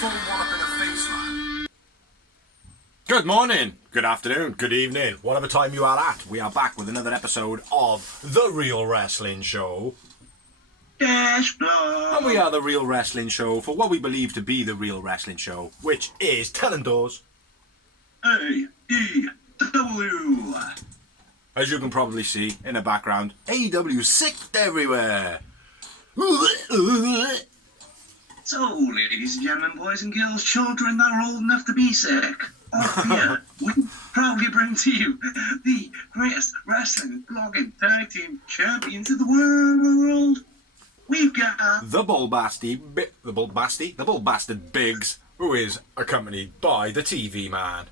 full wallop in the face, man. Good morning, good afternoon, good evening, whatever time you are at. We are back with another episode of The Real Wrestling Show. Dash blood. And we are The Real Wrestling Show for what we believe to be The Real Wrestling Show, which is telling doors. A-E-W. As you can probably see in the background, AEW sick everywhere. So, ladies and gentlemen, boys and girls, children that are old enough to be sick, off here, we proudly bring to you the greatest wrestling blogging tag team champions of the world. We've got the Bull Bastard Biggs, who is accompanied by the TV man,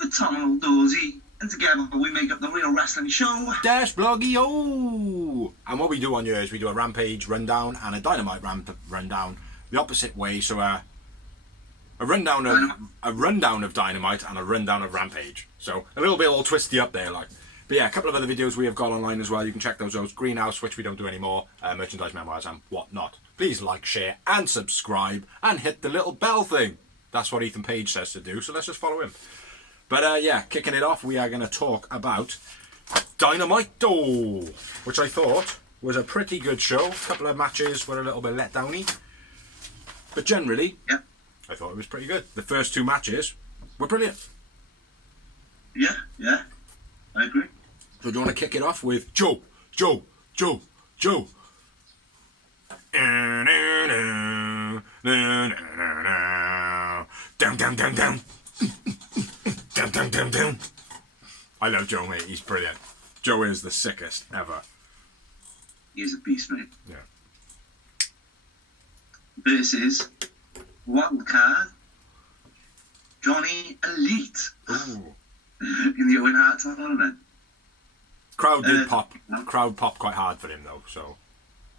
the Tunnel Dozy, and together we make up the Real Wrestling Show. Dash Bloggy-O! And what we do on here is we do a Rampage rundown and a Dynamite rundown the opposite way. So a rundown of Dynamite and a rundown of Rampage. So a little bit all twisty up there, like. But yeah, a couple of other videos we have got online as well. You can check those out. Greenhouse, which we don't do anymore, merchandise memoirs and whatnot. Please like, share and subscribe and hit the little bell thing. That's what Ethan Page says to do, so let's just follow him. But yeah, kicking it off, we are going to talk about Dynamite, which I thought was a pretty good show. A couple of matches were a little bit let downy, but generally, yeah, I thought it was pretty good. The first two matches were brilliant. Yeah, I agree. So do you want to kick it off with Joe? Down. Down. I love Joe, mate. He's brilliant. Joe is the sickest ever. He is a beast, mate. Yeah. Versus Wildcard Johnny Elite. Ooh. In the Owen Hart tournament. Crowd did pop. Crowd popped quite hard for him though. So.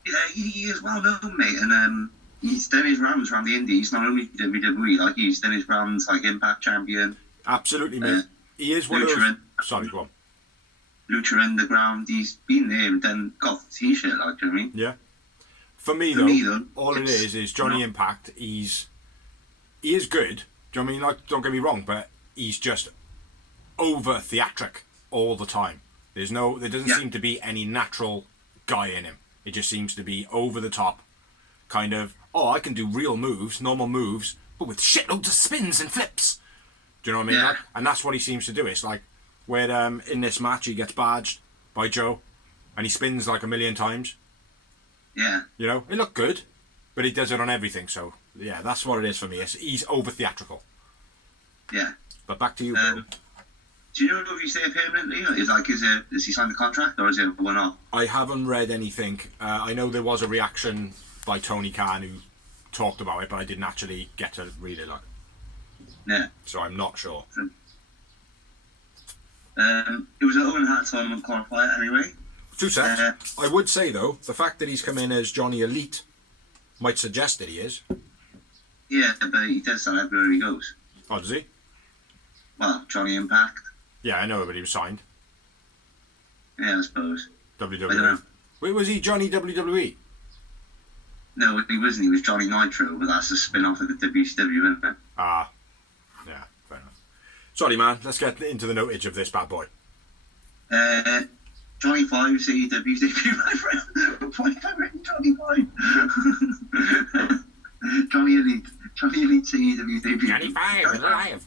Yeah, he is well known, mate, and he's done his rounds around the Indies. Not only WWE, like he's done his rounds like Impact Champion. Absolutely, mate. He is one of those. Sorry, go on. Lucha Underground. He's been there and then got the T-shirt. Like, do you know what I mean? Yeah. For me though, all it is Johnny Impact. He is good. Do you know what I mean? Like, don't get me wrong, but he's just over theatric all the time. There doesn't seem to be any natural guy in him. It just seems to be over the top, kind of. Oh, I can do real moves, normal moves, but with shitloads of spins and flips. Do you know what I mean? Yeah. Like, and that's what he seems to do. It's like where in this match he gets barged by Joe, and he spins like a million times. Yeah. You know, it looked good, but he does it on everything. So yeah, that's what it is for me. He's over theatrical. Yeah. But back to you, bro. Do you know if he's there permanently? Has he signed the contract or is it one off? I haven't read anything. I know there was a reaction by Tony Khan who talked about it, but I didn't actually get to read it. Like, Yeah. so I'm not sure. It was an Owen Hart tournament qualifier anyway. 2 sets. I would say though, the fact that he's come in as Johnny Elite might suggest that he is. Yeah, but he does that everywhere he goes. Oh, does he? Well, Johnny Impact. Yeah, I know, but he was signed. Yeah, I suppose. WWE. I don't know. Wait, was he Johnny WWE? No, he wasn't. He was Johnny Nitro, but that's a spin-off of the WCW, isn't it? Ah, yeah, fair enough. Sorry, man. Let's get into the notage of this bad boy. Johnny 5's AEW's debut, my friend. Why have I written Johnny 5? Johnny Elite. Johnny Elite's AEW's debut. Johnny 5 is alive.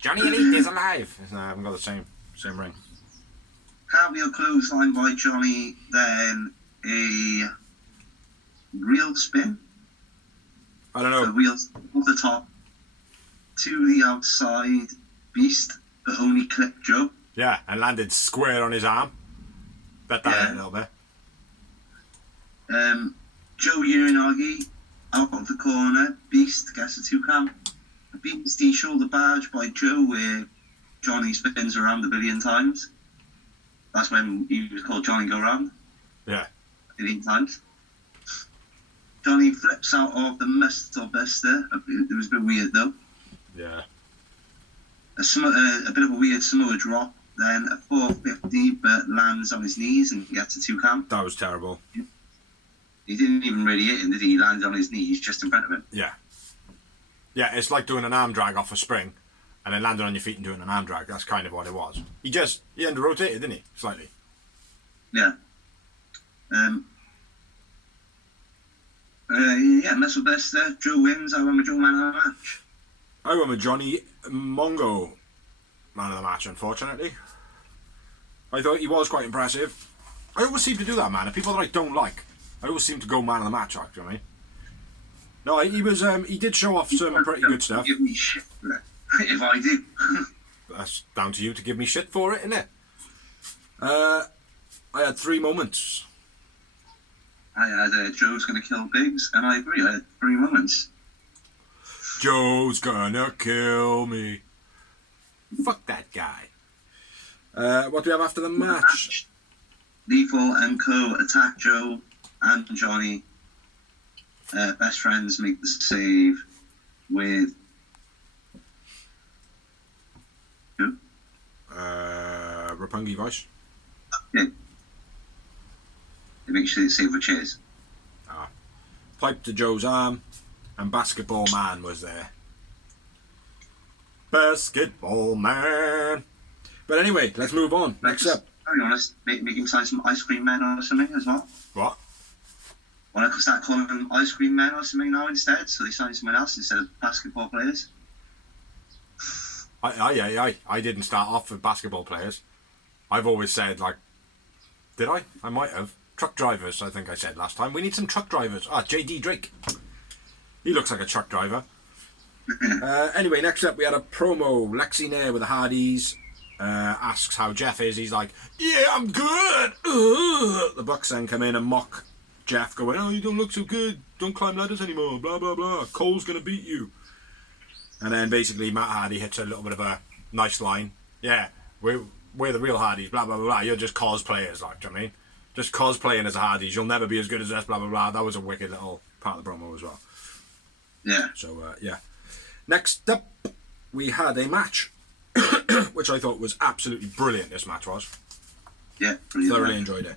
Johnny Elite is alive. No, I haven't got the same ring. Cartwheel clothesline by Johnny, then a real spin. I don't know. The wheels off the top to the outside, beast, but only clipped Joe. Yeah, and landed square on his arm. Bet that in a little bit. Joe Uranagi out of the corner, beast gets a 2 count. A beastie shoulder barge by Joe where Johnny spins around a billion times. That's when he was called Johnny Go Round. Yeah. A billion times. Johnny flips out of the Mr. Buster. It was a bit weird though. Yeah. A bit of a weird Samoa drop, then a 450 but lands on his knees and gets a 2 count. That was terrible. He didn't even really hit him, did he? He landed on his knees just in front of him. Yeah. Yeah, it's like doing an arm drag off a spring and then landing on your feet and doing an arm drag. That's kind of what it was. He under-rotated, didn't he? Slightly. Yeah. Yeah, Muscle Buster. Joe wins. I won with Joe man of the match. I went with Johnny Mongo man of the match, unfortunately. I thought he was quite impressive. I always seem to do that, man. The people that I don't like, I always seem to go man of the match, actually. No, he was. He did show off some pretty good stuff. Give me shit for it. If I do. That's down to you to give me shit for it, isn't it? I had 3 moments. I had Joe's gonna kill Biggs, and I agree. I had 3 moments. Joe's gonna kill me. Fuck that guy. What do we have after the match? Lethal and Co. attack Joe and Johnny. Best friends make the save with who? Roppongi Vice. Yeah. They make sure they save with chairs. Pipe to Joe's arm, and Basketball Man was there. Basketball Man. But anyway, let's move on. Next up. To be honest, make him sign some Ice Cream Men or something as well. What? Well, I could start calling them Ice Cream Men or something now instead, so they sign someone else instead of basketball players. I didn't start off with basketball players. I've always said, like, did I? I might have. Truck drivers, I think I said last time. We need some truck drivers. JD Drake. He looks like a truck driver. Anyway, next up we had a promo. Lexi Nair with the Hardys asks how Jeff is. He's like, yeah, I'm good. The Bucks then come in and mock Jeff, going, oh, you don't look so good. Don't climb ladders anymore. Blah, blah, blah. Cole's going to beat you. And then basically Matt Hardy hits a little bit of a nice line. Yeah, we're the real Hardys. Blah, blah, blah, blah. You're just cosplayers, like, do you know what I mean? Just cosplaying as a Hardys. You'll never be as good as us, blah, blah, blah. That was a wicked little part of the promo as well. Yeah. So, yeah. Next up, we had a match, which I thought was absolutely brilliant, this match was. Yeah, brilliant. Thoroughly enjoyed it.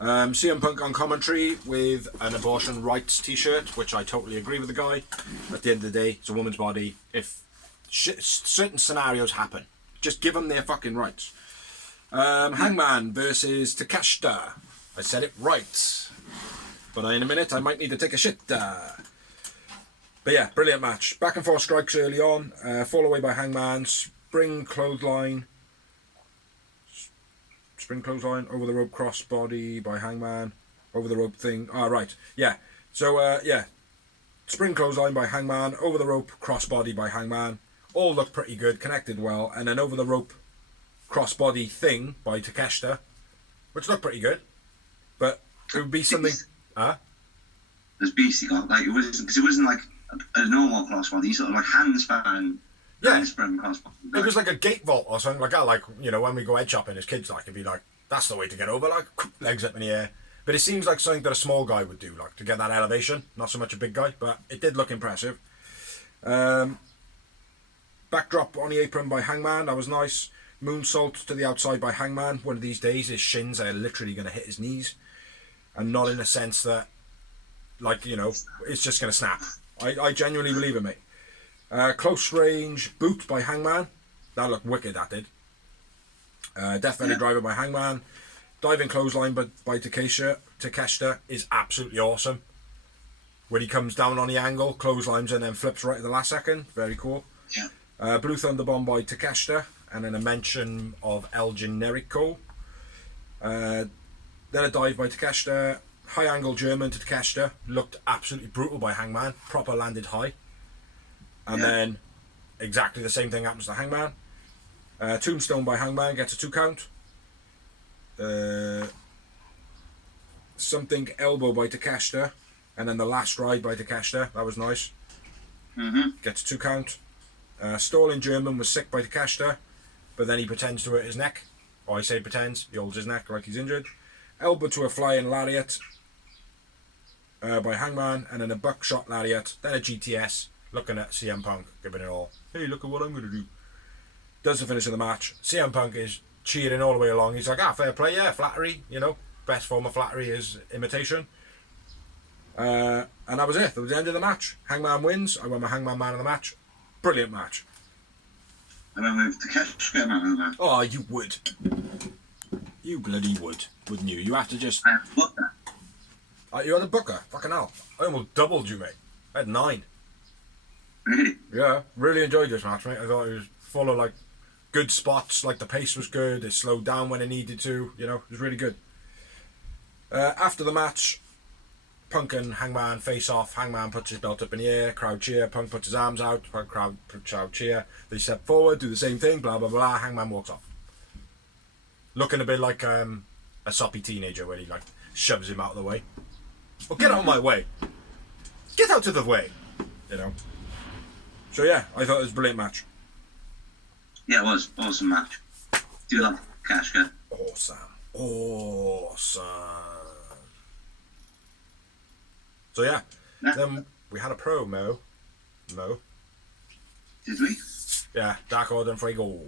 CM Punk on commentary with an abortion rights t-shirt, which I totally agree with the guy. At the end of the day, it's a woman's body. If certain scenarios happen, just give them their fucking rights. Hangman versus Takeshita. I said it right. But in a minute, I might need to take a shit. But yeah, brilliant match. Back and forth strikes early on. Fall away by Hangman. Spring clothesline, over the rope crossbody by Hangman. Over the rope thing. Right. Yeah. So, yeah. Spring clothesline by Hangman. Over the rope crossbody by Hangman. All looked pretty good. Connected well. And then over the rope crossbody thing by Takeshita, which looked pretty good, but it would be something. It was beastly, like it wasn't like a normal crossbody, sort of like handspan. Yeah, handspring crossbody. It was like a gate vault or something like that. Like, you know, when we go head shopping as kids, like it'd be like that's the way to get over, like legs up in the air. But it seems like something that a small guy would do, like to get that elevation. Not so much a big guy, but it did look impressive. Backdrop on the apron by Hangman, that was nice. Moonsault to the outside by Hangman. One of these days his shins are literally going to hit his knees, and not in a sense that, like, you know, it's just going to snap. I genuinely believe it, mate. Close range boot by Hangman. That looked wicked, that did. Death Valley Driver by Hangman. Diving clothesline by Takeshita is absolutely awesome. When he comes down on the angle, clotheslines and then flips right at the last second. Very cool. Yeah. Blue Thunder Bomb by Takeshita. And then a mention of El Generico. Then a dive by Takeshita. High angle German to Takeshita. Looked absolutely brutal by Hangman. Proper landed high. And then exactly the same thing happens to Hangman. Tombstone by Hangman gets a 2 count. Something elbow by Takeshita. And then the last ride by Takeshita. That was nice. Gets a 2 count. Stalling German was sick by Takeshita. But then he pretends to hurt his neck. Or I say pretends. He holds his neck like he's injured. Elbow to a flying lariat by Hangman. And then a buckshot lariat. Then a GTS. Looking at CM Punk. Giving it all. Hey, look at what I'm going to do. Does the finish of the match. CM Punk is cheering all the way along. He's like, fair play. Yeah, flattery. You know, best form of flattery is imitation. And that was it. That was the end of the match. Hangman wins. I won my Hangman man of the match. Brilliant match. And then with Takeshita man of the match. Oh, you would. You bloody would, wouldn't you? You have to just... I have to book that. You had a booker. Fucking hell. I almost doubled you, mate. I had 9. Really? Yeah, really enjoyed this match, mate. I thought it was full of, like, good spots. Like, the pace was good. It slowed down when it needed to. You know, it was really good. After the match, Punk and Hangman face off. Hangman puts his belt up in the air. Crowd cheer. Punk puts his arms out. Crowd cheer. They step forward, do the same thing. Blah, blah, blah. Hangman walks off. Looking a bit like a soppy teenager when he, like, shoves him out of the way. Well, get out of my way. Get out of the way. You know. So, yeah, I thought it was a brilliant match. Yeah, it was. Awesome match. Do you like Takeshita? Awesome. So, yeah. Then we had a promo. Did we? Yeah, Dark Order and Fuego.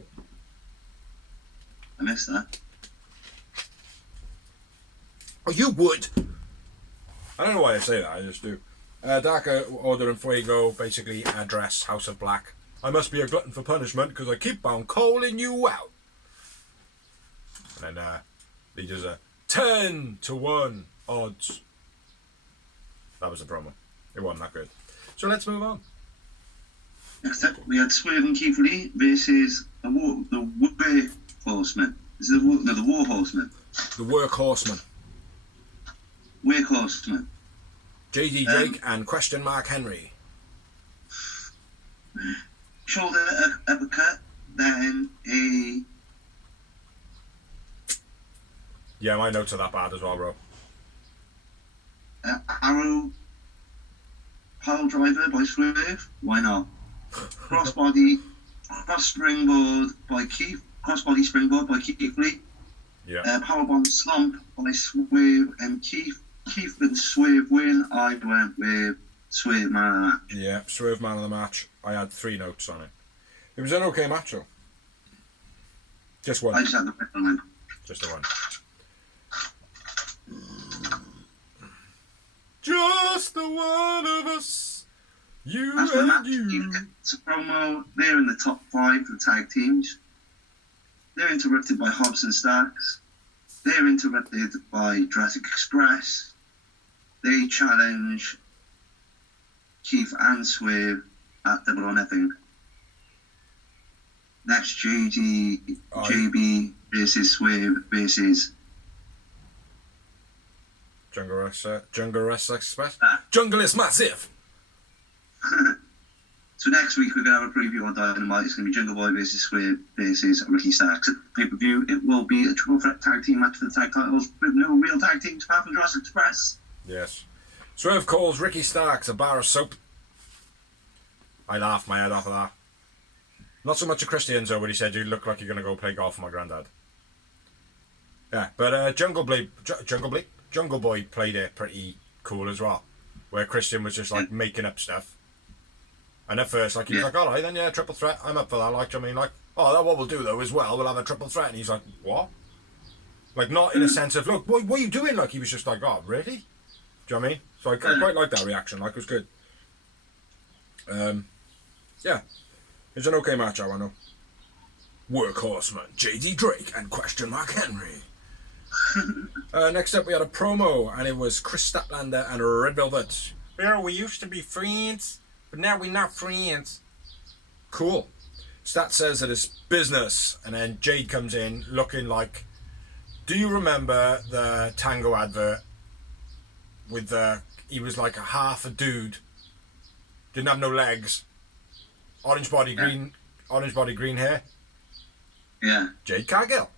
I missed that. Oh, you would! I don't know why I say that, I just do. Dark Order and Fuego basically address House of Black. I must be a glutton for punishment because I keep on calling you out. And then he does a 10-1 odds. That was the promo. It wasn't that good. So let's move on. Next up, we had Swerve and Keith Lee versus the War Horseman. Is it the War Horseman? The Work Horseman. Work Horseman. JD Drake and question mark Henry. Shoulder uppercut, then a... Yeah, my notes are that bad as well, bro. Arrow pile driver by Swerve. Why not? Crossbody springboard by Keith. Crossbody springboard by Keith Lee. Yeah. Powerbomb slump by Swerve and Keith. Keith and Swerve win. I went with Swerve man of the match. Yeah, Swerve man of the match. I had 3 notes on it. It was an okay match though. Just one. I just had the red line. Just the one. Just the one of us. You After the and match, you. it's a promo. They're in the top 5 for the tag teams. They're interrupted by Hobbs and Starks. They're interrupted by Jurassic Express. They challenge Keith and Swerve at Double or Nothing. Next, JB versus Swerve versus Jungle Express. Jungle is massive. So next week we're going to have a preview on Dynamite. It's going to be Jungle Boy versus Swerve versus Ricky Starks. At the pay-per-view, it will be a triple threat tag team match for the tag titles with no real tag teams apart from Jurassic Express. Yes. Swerve calls Ricky Starks a bar of soap. I laughed my head off of that. Not so much a Christian, though, when he said, you look like you're going to go play golf with my granddad. Yeah, but Jungle Boy played it pretty cool as well. Where Christian was just, like, making up stuff. And at first, like, he was like, all right, then, yeah, triple threat, I'm up for that. Like, I mean, like, oh, that what we'll do, though, as well, we'll have a triple threat. And he's like, what? Like, not in a sense of, look, what are you doing? Like, he was just like, oh, really? Do you know what I mean? So I quite like that reaction. Like, it was good. Yeah. It's an okay match, I know. Workhorseman, JD Drake, and question mark Henry. Next up, we had a promo, and it was Chris Statlander and Red Velvet. Well, we used to be friends, but now we're not friends. Cool. Stat says that it's business, and then Jade comes in looking like... Do you remember the Tango advert with the... He was like a half a dude, didn't have no legs, orange body, green hair? Yeah. Jade Cargill.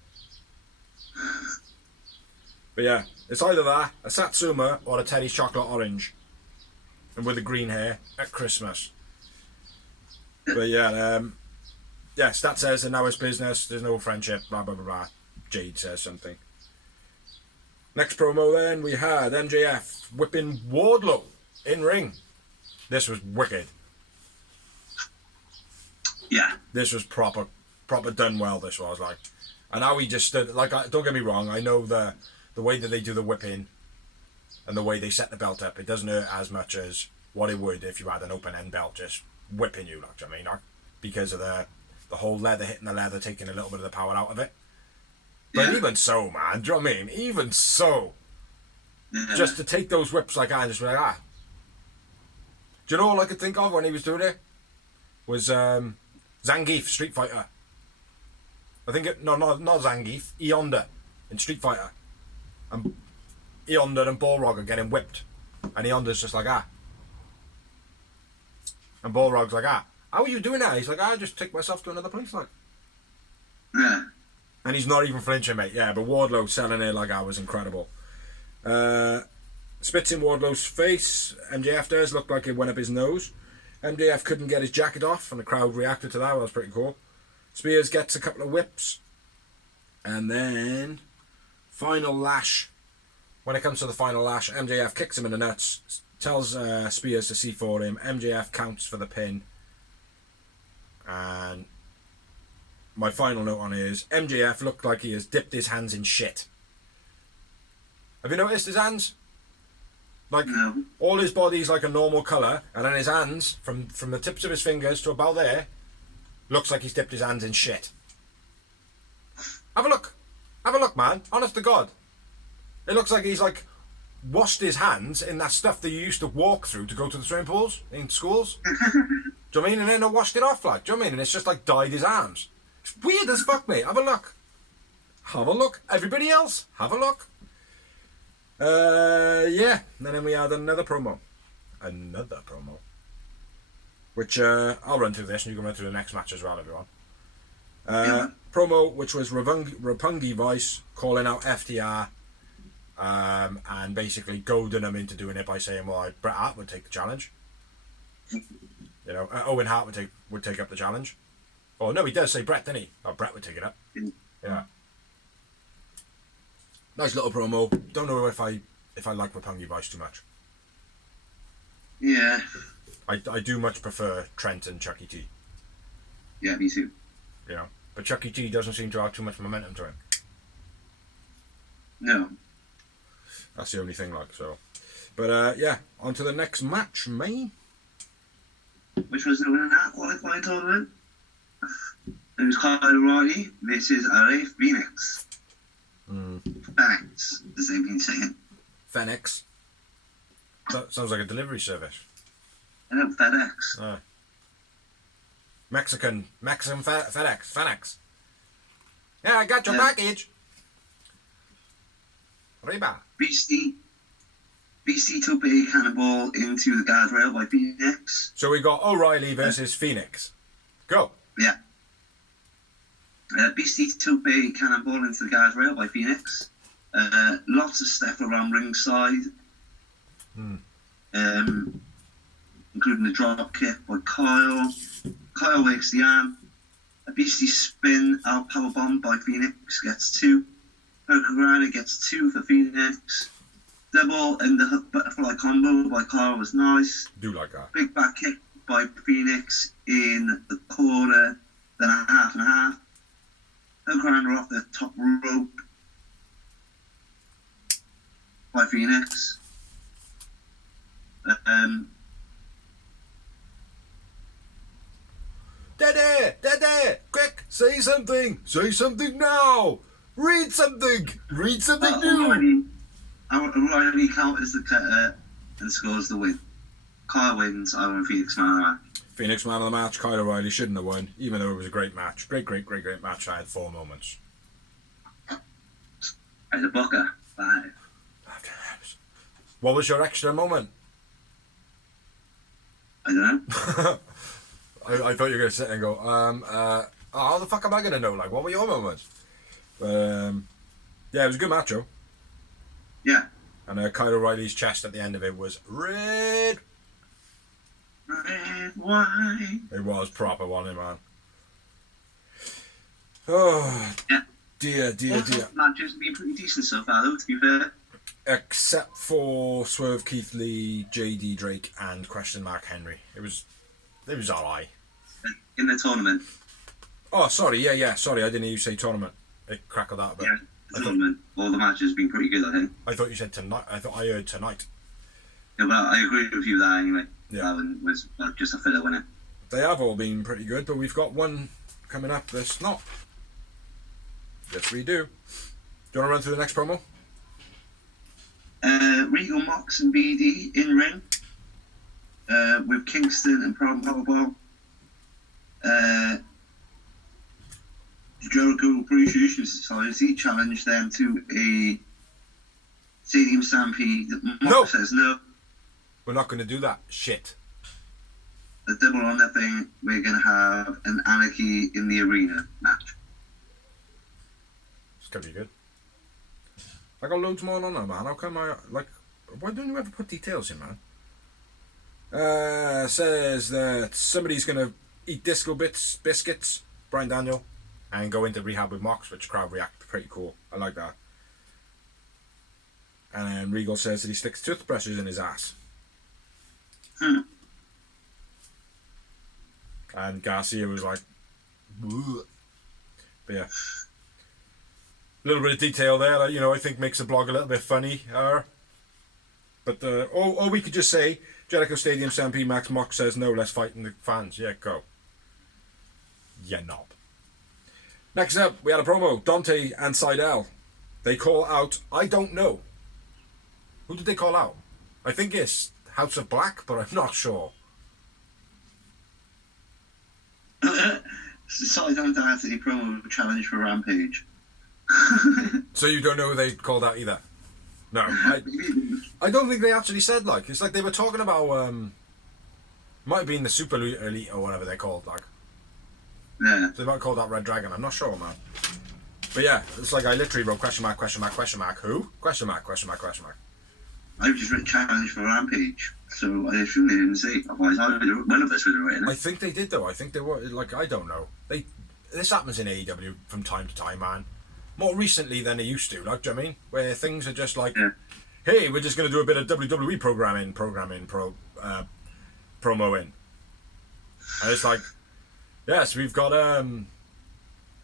But yeah, it's either that, a Satsuma, or a Teddy's Chocolate Orange. And with the green hair at Christmas. But yeah, Stat says that now it's business, there's no friendship, blah, blah, blah, blah. Jade says something. Next promo then, we had MJF whipping Wardlow in ring. This was wicked. Yeah. This was proper done well, this was like. And how he just stood, like, don't get me wrong, I know the way that they do the whipping and the way they set the belt up, it doesn't hurt as much as what it would if you had an open end belt just whipping you, like, do you know what I mean? Like, because of the whole leather hitting the leather, taking a little bit of the power out of it. But even so, man, do you know what I mean? Even so, just to take those whips like that and just be like, ah. Do you know all I could think of when he was doing it? Was Zangief, Street Fighter. I think not Zangief, Eonda in Street Fighter. And Eonda and Balrog are getting whipped. And Eonda's just like, ah. And Balrog's like, ah. How are you doing that? He's like, I just take myself to another place, like. Yeah. And he's not even flinching, mate. Yeah, but Wardlow selling it like I was incredible. Spits in Wardlow's face. MJF does look like it went up his nose. MJF couldn't get his jacket off, and the crowd reacted to that. That was pretty cool. Spears gets a couple of whips. And then final lash. When it comes to the final lash, MJF kicks him in the nuts. Tells Spears to C4 him. MJF counts for the pin. And my final note on it is MJF looked like he has dipped his hands in shit. Have you noticed his hands? Like, No. all his body's like a normal colour, and then his hands, from the tips of his fingers to about there, looks like he's dipped his hands in shit. Have a look. Have a look, man. Honest to God. It looks like he's, like, washed his hands in that stuff that you used to walk through to go to the swimming pools in schools. Do you know what I mean? And then I washed it off, like. Do you know what I mean? And it's just, like, dyed his arms. It's weird as fuck, mate. Have a look. Have a look. Everybody else, have a look. Yeah. And then we had another promo. Which, I'll run through this and you can run through the next match as well, everyone. Promo, which was Roppongi Vice calling out FTR and basically goading them into doing it by saying, well, Bret Hart would take the challenge. You know, Owen Hart would take up the challenge. Oh, no, he does say Bret, didn't he? Oh, Bret would take it up. Yeah. Nice little promo. Don't know if I like Roppongi Vice too much. Yeah. I do much prefer Trent and Chucky T. Yeah, me too. You know, but Chucky T doesn't seem to have too much momentum to him. No. That's the only thing, like, so. But, yeah, on to the next match, mate. Which was the winner that qualifying tournament. It was Kyle O'Reilly versus RA Phoenix. Phoenix, as they've been saying. Phoenix. That sounds like a delivery service. I know, FedEx. Oh. Mexican FedEx. Yeah, I got your package. Arriba. Beastie took a cannonball into the guardrail by Phoenix. So we got O'Reilly versus Phoenix. Go. Yeah. Beastie took a cannonball into the guardrail by Phoenix. Lots of stuff around ringside. Including the drop kick by Kyle. Kyle wakes the arm. A Beastie spin out powerbomb by Phoenix gets 2. Hurricane gets 2 for Phoenix. Double and the hook butterfly combo by Kyle was nice. Do like that. Big back kick by Phoenix in the corner, then a half and a half. Hurricane off the top rope by Phoenix. Daddy, quick, say something now. Read something new. O'Reilly counters the cutter and scores the win. Kyle wins. I won Phoenix man of the match. Phoenix man of the match. Kyle O'Reilly shouldn't have won, even though it was a great match. Great match. I had 4 moments. As a booker, 5. What was your extra moment? I don't know. I thought you were going to sit and go, how the fuck am I going to know? Like, what were your moments? Yeah, it was a good match, though. Yeah. And Kyle O'Reilly's chest at the end of it was red. Red, white. It was proper, wasn't it, man? Oh, yeah. Dear. Matches have been pretty decent so far, though, to be fair. Except for Swerve Keith Lee, JD Drake, and question mark Henry. It was alright. In the tournament. Oh, sorry, yeah. Sorry, I didn't hear you say tournament. It crackled out a bit. the tournament. All the matches have been pretty good, I think. I thought you said tonight. I thought I heard tonight. Yeah, well, I agree with you there anyway. Yeah. That one was just a filler, wasn't it? They have all been pretty good, but we've got one coming up that's not. Yes, we do. Do you want to run through the next promo? Regal, Mox and BD in ring with Kingston and Prom Powerball. The Jericho Appreciation Society challenged them to a stadium stampede. Mox says no. We're not going to do that. Shit. A double on that thing. We're going to have an Anarchy in the Arena match. It's going to be good. I got loads more on there, man. How come why don't you ever put details in, man? Says that somebody's going to eat disco biscuits, Brian Daniel, and go into rehab with Mox, which crowd react pretty cool. I like that. And then Regal says that he sticks toothbrushes in his ass. And Garcia was like, "Bleh." But yeah. A little bit of detail there that, I think makes the blog a little bit funny. But or we could just say, Jericho Stadium Stampede, Max Mox says, no, let's fight in the fans. Yeah, go. Yeah, knob. Next up, we had a promo, Dante and Seidel. They call out, I don't know. Who did they call out? I think it's House of Black, but I'm not sure. Seidel and Dante promo challenge for Rampage. So you don't know who they called out either? No. I don't think they actually said, like, it's like they were talking about, might have been the Super Elite or whatever they're called, like. Yeah. So they might call that Red Dragon, I'm not sure, man. But yeah, it's like I literally wrote question mark, who? Question mark. I've just written challenge for Rampage, so I assume they didn't say. Otherwise, one of us would have written it. I think they did, though. I think they were, like, I don't know. This happens in AEW from time to time, man. More recently than they used to, like, do you know what I mean? Where things are just like, hey, we're just going to do a bit of WWE promoing. And it's like, yes, we've got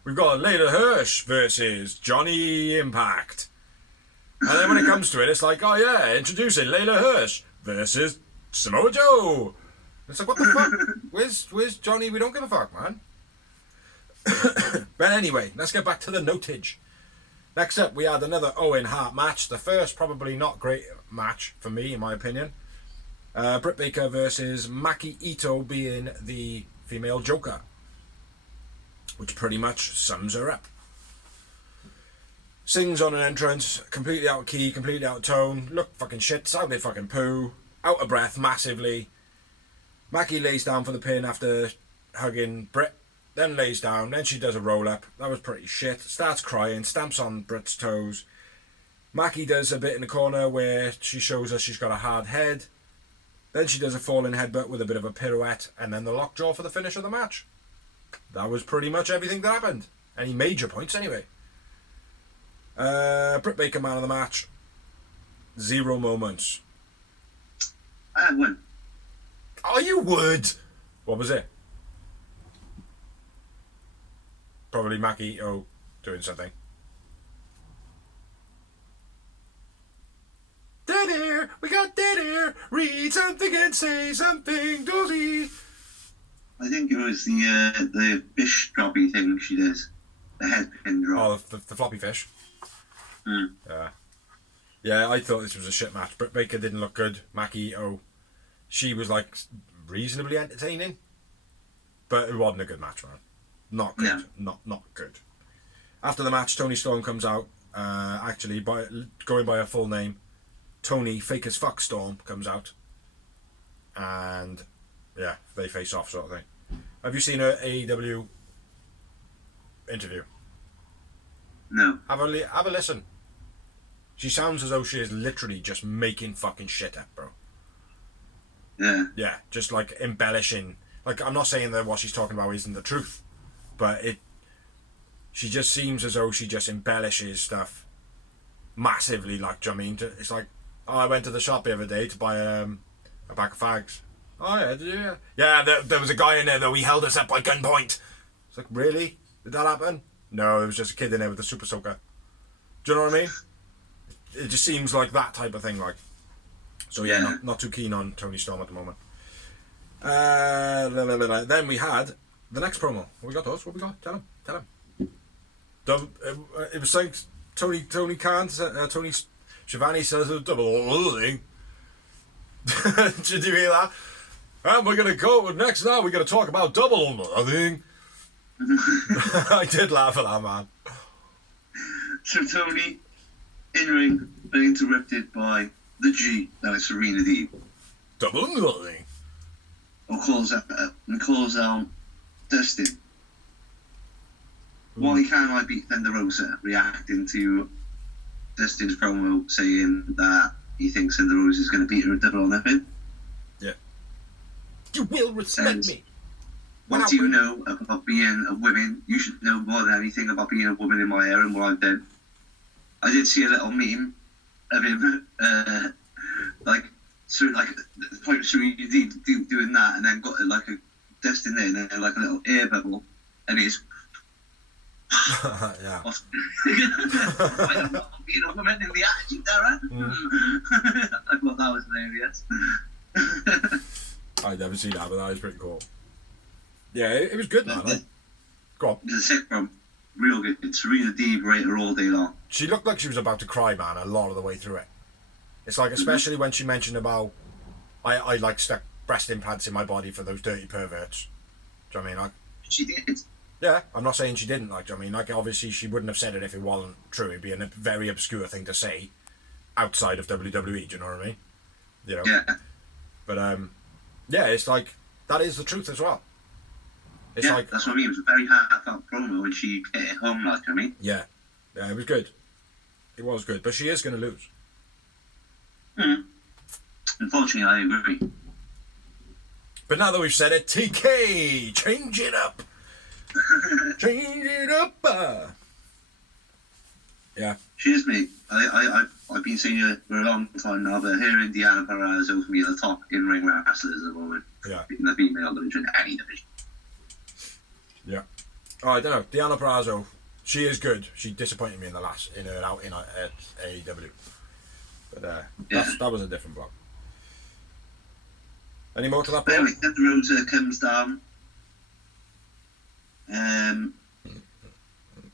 Layla Hirsch versus Johnny Impact. And then when it comes to it, it's like, oh yeah, introducing Layla Hirsch versus Samoa Joe. It's like, what the fuck? Where's Johnny? We don't give a fuck, man. But anyway, let's get back to the notage. Next up, we had another Owen Hart match. The first, probably not great match for me, in my opinion. Britt Baker versus Maki Ito being the female Joker, which pretty much sums her up. Sings on an entrance, completely out of key, completely out of tone, look fucking shit, sounded fucking poo, out of breath massively. Maki lays down for the pin after hugging Britt. Then lays down, then she does a roll-up. That was pretty shit. Starts crying, stamps on Britt's toes. Maki does a bit in the corner where she shows us she's got a hard head. Then she does a falling headbutt with a bit of a pirouette, and then the lockjaw for the finish of the match. That was pretty much everything that happened. Any major points, anyway. Britt Baker, man of the match. 0 moments. I win. Oh, you would! What was it? Probably Maki Ito doing something. Dead air! We got dead air! Read something and say something, Dozy! I think it was the fish droppy thing she does. The head pin drop. Oh, the floppy fish. Mm. Yeah, I thought this was a shit match. Britt Baker didn't look good. Maki Ito, she was like reasonably entertaining, but it wasn't a good match, man. Not good. Yeah. Not good. After the match, Tony Storm comes out. Actually, going by her full name, Tony Fake as Fuck Storm comes out, and yeah, they face off, sort of thing. Have you seen her AEW interview? No. Have a listen. She sounds as though she is literally just making fucking shit up, bro. Yeah. Yeah, just like embellishing. Like, I'm not saying that what she's talking about isn't the truth, but she just seems as though she just embellishes stuff massively. Like, do you know what I mean? It's like, oh, I went to the shop the other day to buy a pack of fags. Oh yeah, did you? Yeah, there was a guy in there though. He held us up by gunpoint. It's like, really? Did that happen? No, there was just a kid in there with a super soaker. Do you know what I mean? It just seems like that type of thing, like. So yeah, not too keen on Toni Storm at the moment. Then we had the next promo. What we got, those? What we got? Tell him. It was saying Tony Khan, Tony Schiavone says a double or thing. Did you hear that? And we're gonna go next. Now we're gonna talk about double or nothing. I did laugh at that, man. So Tony, in ring, but interrupted by the G, that is Serena Deeb. Double or nothing. Or calls out Dustin. Why can't I beat Thunder Rosa? Reacting to Dustin's promo saying that he thinks Thunder Rosa is going to beat her at double or nothing. Yeah. You will respect me. What do you know about being a woman? You should know more than anything about being a woman in my era and what I've done. I did see a little meme of him, Serena Deeb doing that, and then got like a Dustin there, and then like a little air bubble, and he's yeah. I'm not being a woman in the Attitude Era. I thought that was hilarious. I'd never seen that, but that was pretty cool. Yeah, it was good, man. Go on. It was a sick one. Real good. Serena Deeb rate her all day long. She looked like she was about to cry, man, a lot of the way through it. It's like, especially when she mentioned about, I like stuck breast implants in my body for those dirty perverts. Do you know what I mean? Like, she did. Yeah, I'm not saying she didn't. Like, do you know what I mean? Like, obviously she wouldn't have said it if it wasn't true. It'd be a very obscure thing to say outside of WWE. Do you know what I mean? You know. Yeah. But yeah, it's like that is the truth as well. It's yeah, like that's what I mean. It was a very heartfelt promo when she hit it home, like, I mean. Yeah, it was good. It was good, but she is going to lose. Unfortunately, I agree. But now that we've said it, TK, change it up. Change it up. Yeah. Cheers, mate. I've been saying it for a long time now, but hearing Deanna Purrazzo for me the top in-ring wrestlers at the moment. Yeah. In the female division, any division. Yeah. Oh, I don't know. Deanna Purrazzo, she is good. She disappointed me in her out in AEW. But that was a different block. Any more to that point? Anyway, Thunder Rosa comes down.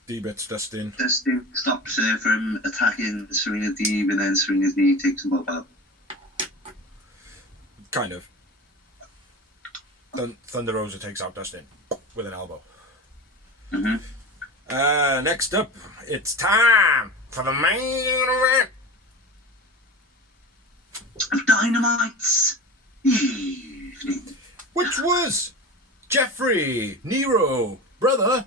D-Bits, Dustin. Dustin stops her from attacking Serena Deeb, and then Serena Deeb takes them both out. Kind of. Thunder Rosa takes out Dustin with an elbow. Next up, it's time for the main event of Dynamite's evening. Which was Jeffrey, Nero, brother,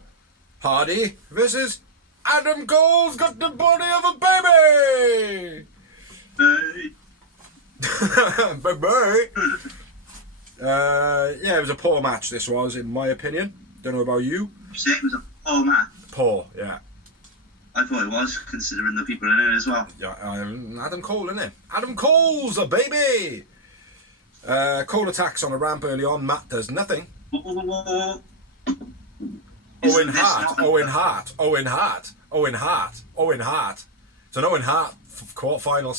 Hardy versus Adam Cole's got the body of a baby. Baby. Yeah, it was a poor match, this was, in my opinion. Don't know about you. You say it was a poor match? Poor, yeah. I thought it was, considering the people in it as well. Yeah, Adam Cole, innit? Adam Cole's a baby! Cole attacks on a ramp early on. Matt does nothing. Owen Hart. It's an Owen Hart quarter-final.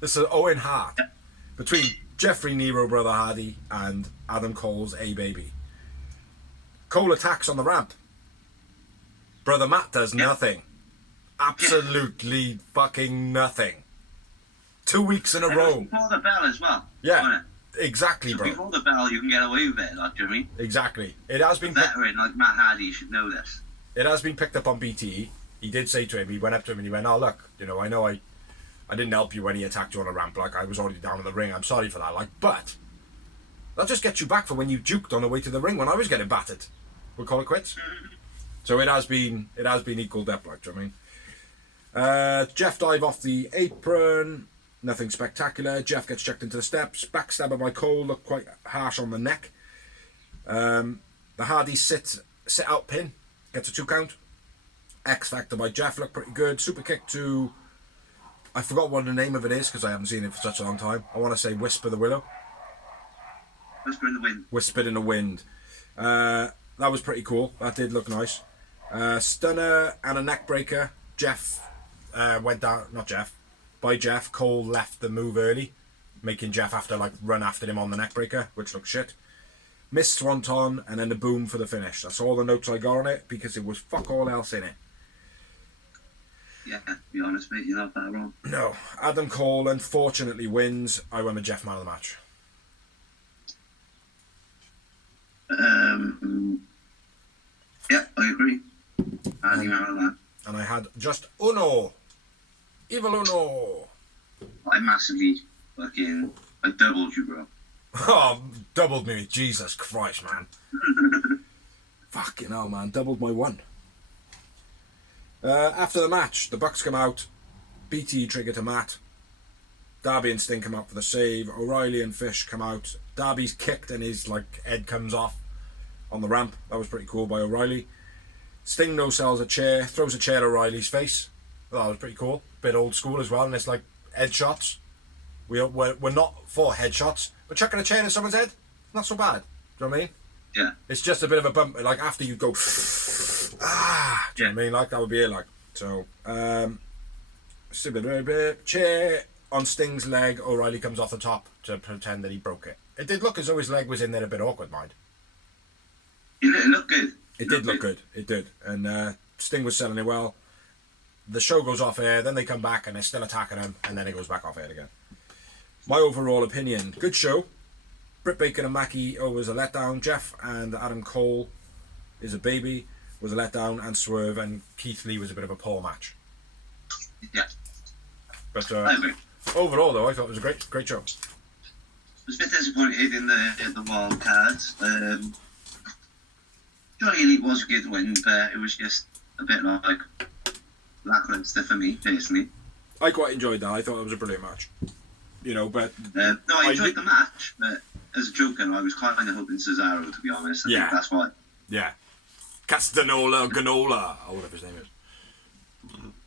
This is Owen Hart between Jeffrey Nero, brother Hardy, and Adam Cole's A Baby. Cole attacks on the ramp. Brother Matt does nothing. Absolutely fucking nothing. 2 weeks in a row. Before the bell as well. Yeah, exactly, so bro. Before the bell, you can get away with it, like, do you know what I mean? Exactly. It has been. A veteran like Matt Hardy should know this. It has been picked up on BTE. He did say to him, he went up to him and he went, "Oh look, I know I didn't help you when he attacked you on a ramp. Like, I was already down in the ring. I'm sorry for that. Like, but that just gets you back for when you juked on the way to the ring when I was getting battered. We'll call it quits." So it has been equalled up, like, do you know what I mean? Jeff dive off the apron. Nothing spectacular. Jeff gets checked into the steps. Backstabber by Cole. Looked quite harsh on the neck. The Hardy sit out pin. Gets a 2 count. X Factor by Jeff. Looked pretty good. Super kick to... I forgot what the name of it is because I haven't seen it for such a long time. I want to say Whisper the Willow. Whisper in the Wind. Whisper in the Wind. That was pretty cool. That did look nice. Stunner and a neck breaker. Jeff went down. Not Jeff. By Jeff, Cole left the move early, making Jeff have to like run after him on the neckbreaker, which looked shit. Missed Swanton and then the boom for the finish. That's all the notes I got on it because it was fuck all else in it. Yeah, to be honest, mate, you're not that wrong. No, Adam Cole unfortunately wins. I went with Jeff man of the match. Yeah, I agree. I think I'm that. And I had just Uno. Evil Uno. I massively I doubled you, bro. Oh, doubled me. Jesus Christ, man. Fucking hell, man. Doubled my one. After the match, the Bucks come out. BT trigger to Matt. Darby and Sting come out for the save. O'Reilly and Fish come out. Darby's kicked and his head comes off on the ramp. That was pretty cool by O'Reilly. Sting no-sells a chair, throws a chair at O'Reilly's face. That was pretty cool. Bit old school as well, and it's like headshots. We're not for headshots, but chucking a chair at someone's head, not so bad. Do you know what I mean? Yeah. It's just a bit of a bump, like after you go, do you know what I mean? Like that would be it, like. So, chair on Sting's leg, O'Reilly comes off the top to pretend that he broke it. It did look as though his leg was in there a bit awkward, mind. It looked good. It did look good. It did. And Sting was selling it well. The show goes off air, then they come back and they're still attacking him, and then it goes back off air again. My overall opinion, good show. Britt Baker and Mackie was a letdown. Jeff and Adam Cole is a baby, was a letdown, and Swerve and Keith Lee was a bit of a poor match. Yeah. But I agree. overall, though, I thought it was a great show. I was a bit disappointed in the wild cards. Johnny Elite was a good win, but it was just a bit like lackluster for me personally. I quite enjoyed that. I thought it was a brilliant match. But no, I enjoyed the match, but as a joker, I was kind of hoping Cesaro, to be honest. I think that's why. Yeah. Castanola, Ganola, or whatever his name is.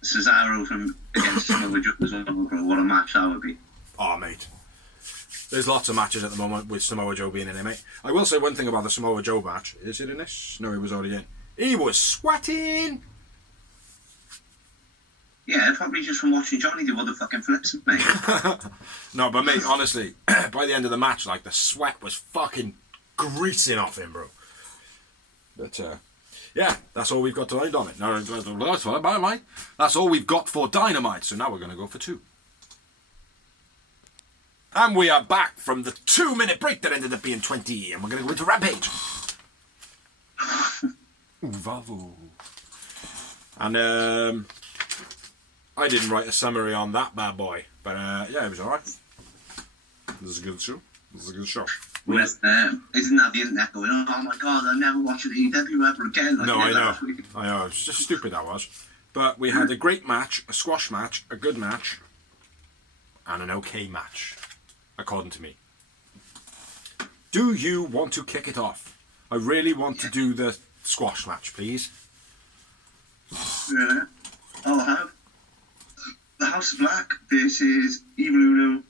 Cesaro from against Samoa Joe as well, bro. What a match that would be. Oh, mate. There's lots of matches at the moment with Samoa Joe being in it, mate. I will say one thing about the Samoa Joe match. Is it in this? No, he was already in. He was sweating! Yeah, probably just from watching Johnny do all the fucking flips, mate. No, but mate, honestly, by the end of the match, the sweat was fucking greasing off him, bro. But, yeah, that's all we've got tonight, Dominic. No, that's all we've got for Dynamite, so now we're going to go for 2. And we are back from the 2-minute break that ended up being 20, and we're going to go into Rampage. Vavo. And, I didn't write a summary on that bad boy, but yeah, it was alright. This is a good show. Well, isn't that the internet going, oh my god, I'll never watch an EW ever again? No, I know. It's just stupid, that was. But we had a great match, a squash match, a good match, and an okay match, according to me. Do you want to kick it off? I really want to do the squash match, please. Yeah, I'll have the House of Black versus Evil Uno,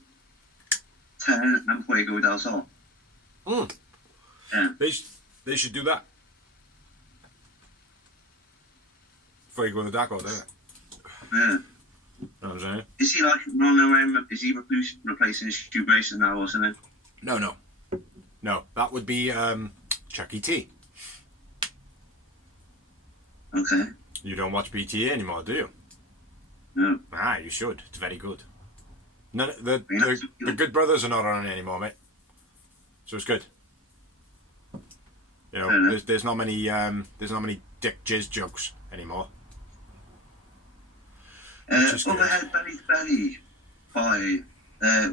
10 and Fuego del Sol. Yeah. They should do that. Fuego and the Daco, don't it? Yeah. You know what I'm saying? Is he is he replacing Stu Grayson now or something? No, that would be Chucky T. Okay. You don't watch BTA anymore, do you? No. You should. It's very good. None, the Good Brothers are not on it anymore, mate. So it's good. There's not many dick jizz jokes anymore. Overhead Belly by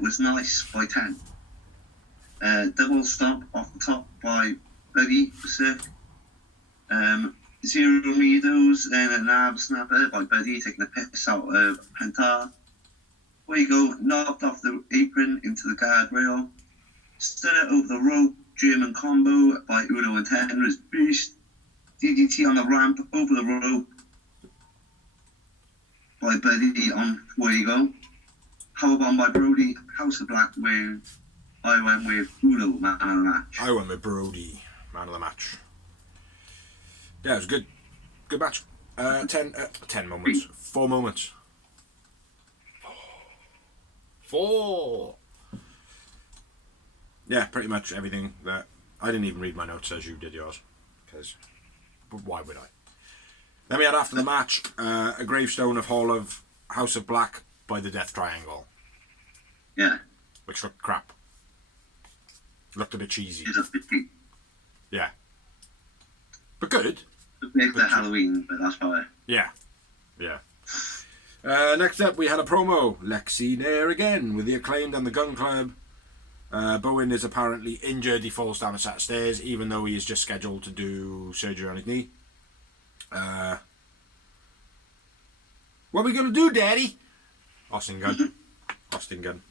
was nice by 10. Double stomp off the top by Buddy was sick. Zero Meadows and a nab snapper by Buddy taking the piss out of Pentar. Fuego knocked off the apron into the guardrail. Stunner over the rope, German combo by Uno and Tenra's Beast. DDT on the ramp over the rope by Buddy on Fuego. Powerbomb by Brody. House of Black win. I went with Uno, man of the match. I went with Brody, man of the match. Yeah, it was good. Good match. 10 moments. 4 moments. 4. Yeah, pretty much everything that... I didn't even read my notes as you did yours. Because... why would I? Then we had after the match, a gravestone of Hall of House of Black by the Death Triangle. Yeah. Which looked crap. Looked a bit cheesy. It's a bit cheap. Yeah. But good. Make the Halloween, but that's fine. Yeah. Yeah. Next up, we had a promo. Lexi Nair again with the Acclaimed and the Gun Club. Bowen is apparently injured. He falls down a set of stairs, even though he is just scheduled to do surgery on his knee. What are we going to do, Daddy? Austin Gunn. Austin Gunn.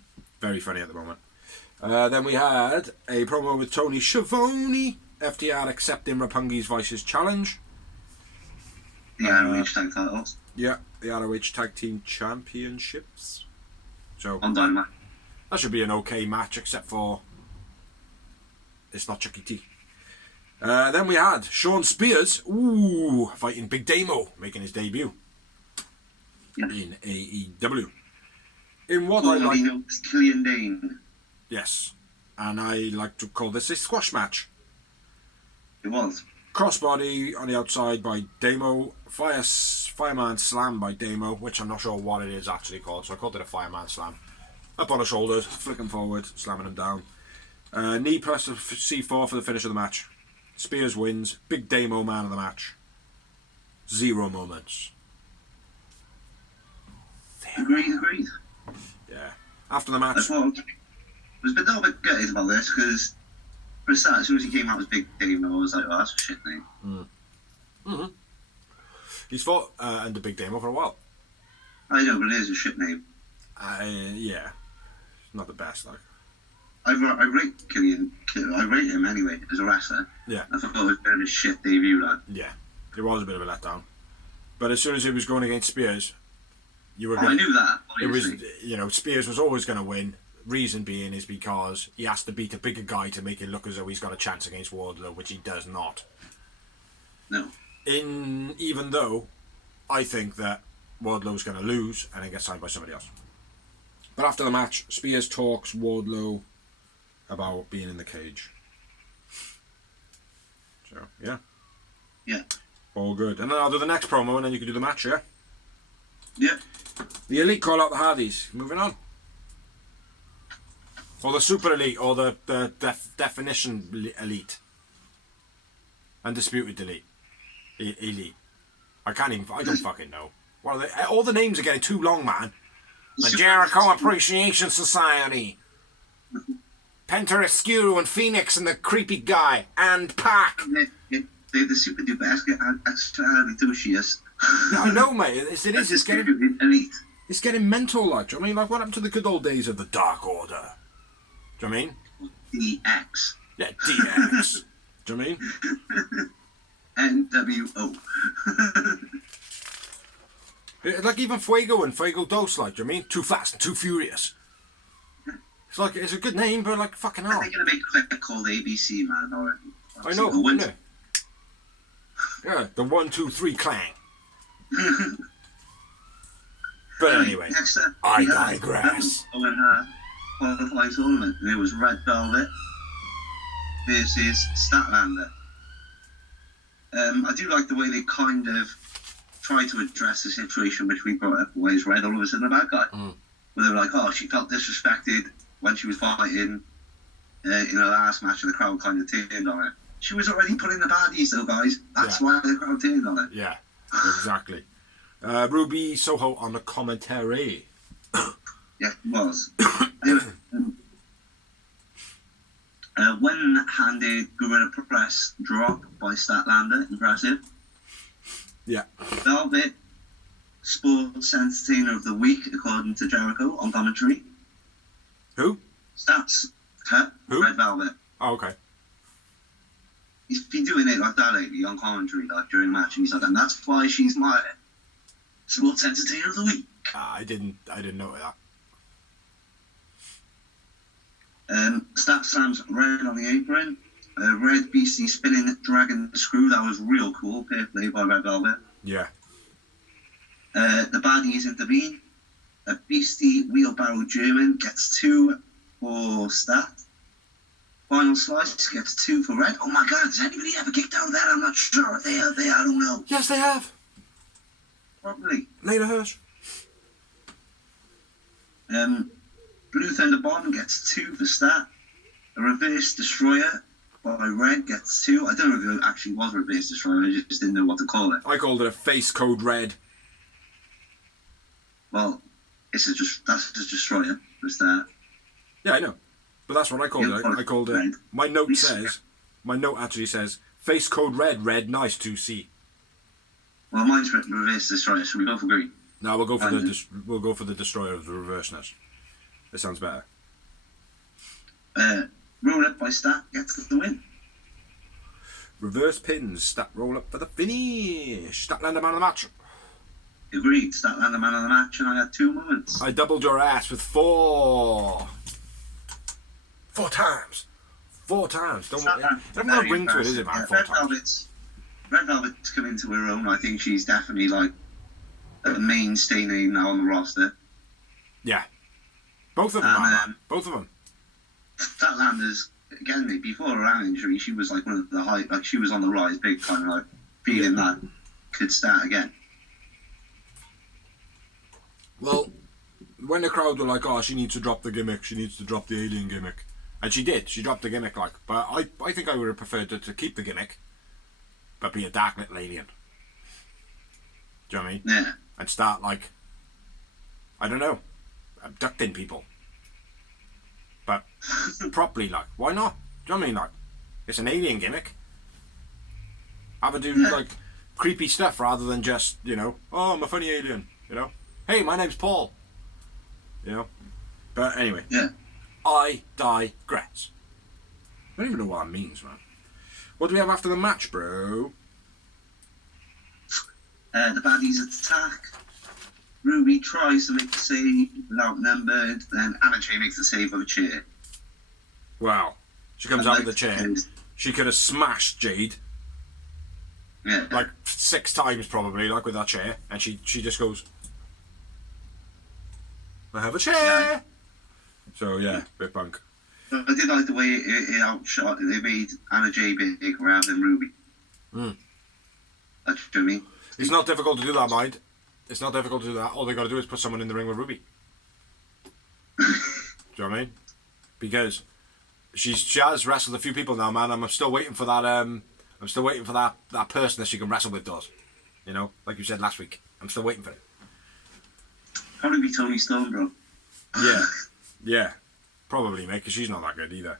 Very funny at the moment. Then we had a promo with Tony Schiavone. FTR accepting Roppongi's Vice's challenge. The ROH tag titles. Yeah, the ROH Tag Team Championships. So On Dynamite. that should be an okay match, except for it's not Chucky T. Then we had Sean Spears, fighting Big Damo, making his debut in AEW. In what I like, Killian Dane. yes, and I like to call this a squash match. It was. Crossbody on the outside by Damo, fireman slam by Damo, which I'm not sure what it is actually called, so I called it a fireman slam. Up on the shoulders, flicking forward, slamming him down. Knee plus a C4 for the finish of the match. Spears wins. Big Damo man of the match. 0 moments. Agreed. Yeah. After the match. I was a little bit gutted about this because, for a start, as soon as he came out as Big Damo, I was like, oh, that's a shit name. He's fought under Big Damo for a while. I know, but it is a shit name. Yeah. Not the best, like. I rate Killian. I rate him anyway as a wrestler. Yeah. I thought it was a bit of a shit debut, lad. Yeah. It was a bit of a letdown. But as soon as he was going against Spears, you were. I knew that. Obviously. Obviously. It was, Spears was always going to win. Reason being is because he has to beat a bigger guy to make it look as though he's got a chance against Wardlow, which he does not. No. Even though I think that Wardlow's going to lose and then get signed by somebody else. But after the match, Spears talks Wardlow about being in the cage. So, yeah. Yeah. All good. And then I'll do the next promo and then you can do the match, yeah? Yeah. The Elite call out the Hardys. Moving on. Or the Super Elite, or the Definition Elite. Undisputed Elite. Elite. I don't fucking know. What are they? All the names are getting too long, man. The Jericho Appreciation Society. Penta Escuro and Phoenix and the creepy guy. And Pac. They're the super duper extra. I know, mate. It's getting elite. It's getting mental, like. Do you know what I mean? Like, what happened to the good old days of the Dark Order? Do you know what I mean? DX. Yeah, DX. Do you know what I mean? NWO. Like even Fuego and Fuego Dos, like, do you know what I mean? Too Fast and Too Furious. It's like, it's a good name, but like, fucking hell. They're going to make a called ABC, man, or I know, isn't it? Yeah, the 1, 2, 3 clang. But anyway, I digress. Qualifying tournament, and it was Red Velvet versus Statlander. I do like the way they kind of try to address the situation which we brought up, where is Red all of a sudden a bad guy. Where they were like, oh, she felt disrespected when she was fighting in her last match, and the crowd kind of turned on her. She was already putting the baddies, though, guys. That's why the crowd turned on her. Yeah, exactly. Ruby Soho on the commentary. Yeah, it was. One-handed Gorilla Press drop by Statlander, impressive. Yeah. Velvet, Sports Entertainer of the Week, according to Jericho, on commentary. Who? Stats. Who? Red Velvet. Oh, okay. He's been doing it like that lately on commentary, like during the match, and he's like, and that's why she's my Sports Entertainer of the Week. I didn't know that. Stat slams Red on the apron. Red Beastie spinning dragon screw. That was real cool. Fair play by Red Velvet. Yeah. The baddies intervene. A beastie wheelbarrow German gets 2 for stat. Final slice gets 2 for red. Oh my god, has anybody ever kicked out of that? I'm not sure. They I don't know. Yes, they have. Probably. Layla Hirsch. Blue Thunder Bomb gets 2 for stat. A reverse destroyer by red gets 2. I don't know if it actually was a reverse destroyer. I just didn't know what to call it. I called it a face code red. Well, that's a destroyer for stat. Yeah, I know. But that's what I called it. I called it. Red. My note actually says face code red, nice to see. Well, mine's reverse destroyer, so we both agree. No, we'll go for the destroyer of the reverseness. It sounds better. Roll up by stat gets the win. Reverse pins, stat roll up for the finish. Statlander man of the match. Agreed. Statlander man of the match, and I had 2 moments. I doubled your ass with 4. 4 times. 4 times. Don't want to ring to it, is it, man? 4 times. Red Velvet's come into her own. I think she's definitely like a mainstay name now on the roster. Yeah. Both of them are, man. Both of them. Statlander's, again, before her hand injury, she was like one of the high, like she was on the rise big time, like feeling that could start again. Well, when the crowd were like, oh, she needs to drop the gimmick, she needs to drop the alien gimmick. And she did. She dropped the gimmick, like. But I think I would have preferred to keep the gimmick, but be a dark little alien. Do you know what I mean? Yeah. And start, like, I don't know, abducting people. But properly, like, why not? Do you know what I mean? Like, it's an alien gimmick. Have her do, like, creepy stuff rather than just, you know, oh, I'm a funny alien, you know? Hey, my name's Paul. You know? But anyway. Yeah. I digress. I don't even know what that means, man. What do we have after the match, bro? The baddies attack. Ruby tries to make the save, outnumbered. Then Anna Jay makes the save of a chair. Wow. She comes out of the chair. She could have smashed Jade. Yeah. Like 6 times probably, like with that chair. And she just goes, I have a chair. Yeah. So yeah, bit punk. I did like the way it outshot. They made Anna Jay big rather than Ruby. That's what I mean. It's not difficult to do that, mind. It's not difficult to do that. All they got to do is put someone in the ring with Ruby. Do you know what I mean? Because she has wrestled a few people now, man. I'm still waiting for that. I'm still waiting for that person that she can wrestle with. Does, you know, like you said last week. I'm still waiting for it. Probably be Toni Storm, bro. Yeah, probably, mate, because she's not that good either.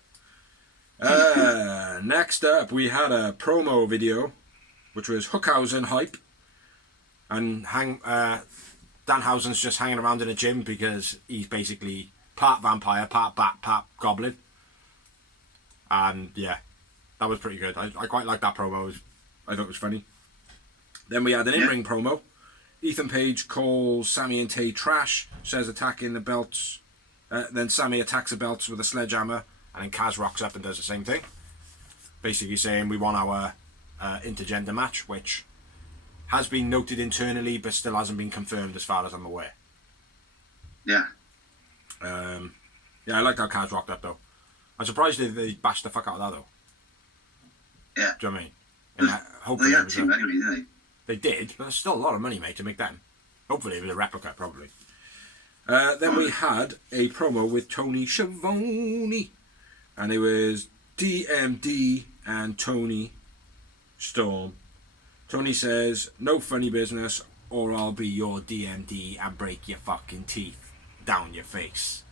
Next up, we had a promo video, which was Hookhausen hype, and Danhausen's just hanging around in a gym because he's basically part vampire, part bat, part goblin. And yeah, that was pretty good. I quite liked that promo. I thought it was funny. Then we had an in-ring promo. Ethan Page calls Sammy and Tay trash, says attacking the belts. Then Sammy attacks the belts with a sledgehammer, and then Kaz rocks up and does the same thing. Basically saying we want our intergender match, which has been noted internally, but still hasn't been confirmed as far as I'm aware. Yeah. Yeah, I like how Kaz rocked up, though. I'm surprised they bashed the fuck out of that, though. Yeah. Do you know what I mean? And hopefully they had 2 anyway, didn't they? They did, but there's still a lot of money, mate, to make them. Hopefully it was a replica, probably. Then we had a promo with Tony Schiavone, and it was DMD and Tony Storm. Tony says, no funny business, or I'll be your DMD and break your fucking teeth down your face.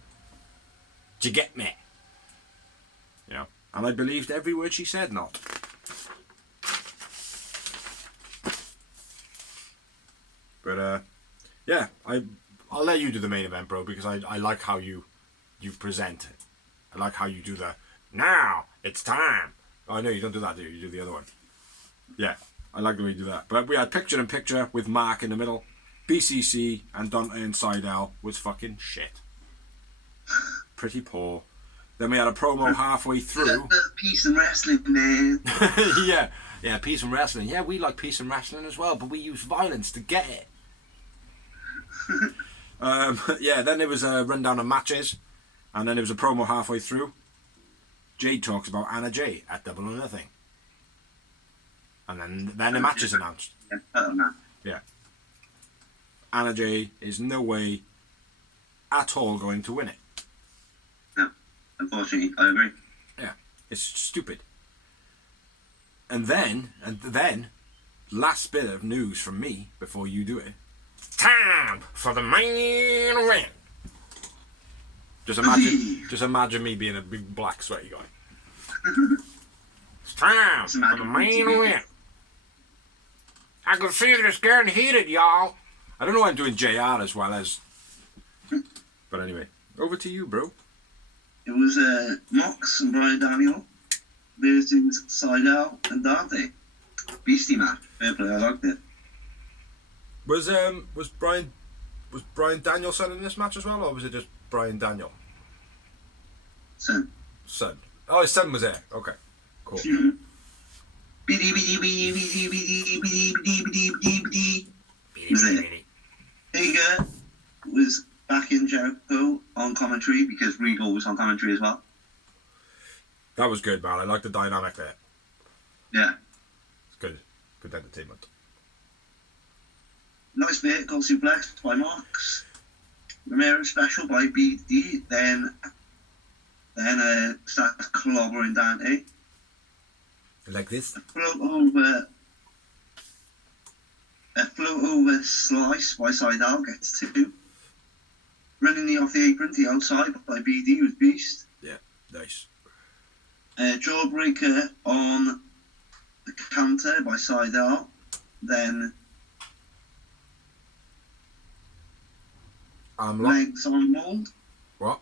Do you get me? You know, and I believed every word she said, not. But yeah, I'll let you do the main event, bro, because I like how you present it. I like how you do the now it's time. Oh, I know you don't do that, do you? You do the other one. Yeah, I like the way you do that. But we had picture in picture with Mark in the middle. BCC and Dante and Seidel was fucking shit. Pretty poor. Then we had a promo halfway through. Peace and wrestling, man. Yeah, peace and wrestling. Yeah, we like peace and wrestling as well, but we use violence to get it. Yeah, then there was a rundown of matches, and then there was a promo halfway through. Jade talks about Anna Jay at Double or Nothing. And then the match is announced. Yeah. Anna Jay is no way at all going to win it. No, unfortunately, I agree. Yeah, it's stupid. And then, last bit of news from me before you do it. Time for the main event. Just imagine me being a big black sweaty guy. It's time for the main event. I can see that it's getting heated, y'all. I don't know why I'm doing JR as well as... But anyway, over to you, bro. It was Mox and Brian Daniel versus Seidel and Dante. Beastie match. Fair play, I liked it. Was Brian Danielson in this match as well, or was it just Brian Daniel? Son. Oh, his son was there. Okay, cool. Was it? Hager was back in Jericho on commentary because Regal was on commentary as well. That was good, man. I like the dynamic there. Yeah. It's good. Good entertainment. Nice vertical suplex by Mox. Romero special by BD. Then starts clobbering Dante. Like this? A float over slice by Seidel gets 2. Running the off the apron to the outside by BD with Beast. Yeah, nice. Jawbreaker on the counter by Seidel. Then legs on mold. What?